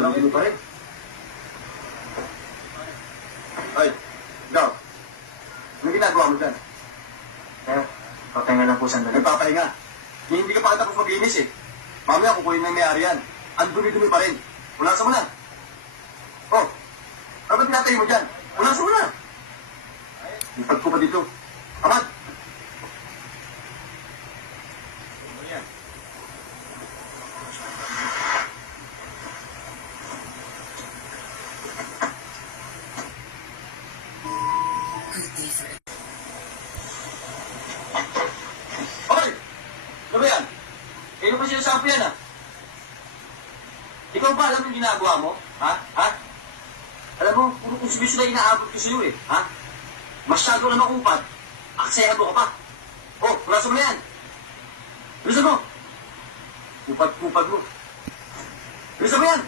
dumi pa rin. Ay, ikaw. Anong ginagawa mo dyan? Sir, papahinga lang po sandali. Nagpapahinga. Hindi ka pa tapos maglinis eh. Mamaya kukunin na yung may-ari yan. Ang dumi-dumi pa rin. Punasan mo na. Oh, ano ba tinatayo mo dyan? Punasan mo na. Ipag ko pa dito. Amat! Okay! Ano ba yan? Ano ba sinasabi yan ah? Ikaw ba alam yung ginagawa mo? Ha? Ha? Alam mo, puro kusbis na inaabot ko sa'yo eh. Ha? Masyado na makupad. Aksayado ka pa. Oh, punasan mo na yan. Bilisan mo. Kupad-kupad mo. Bilisan mo yan.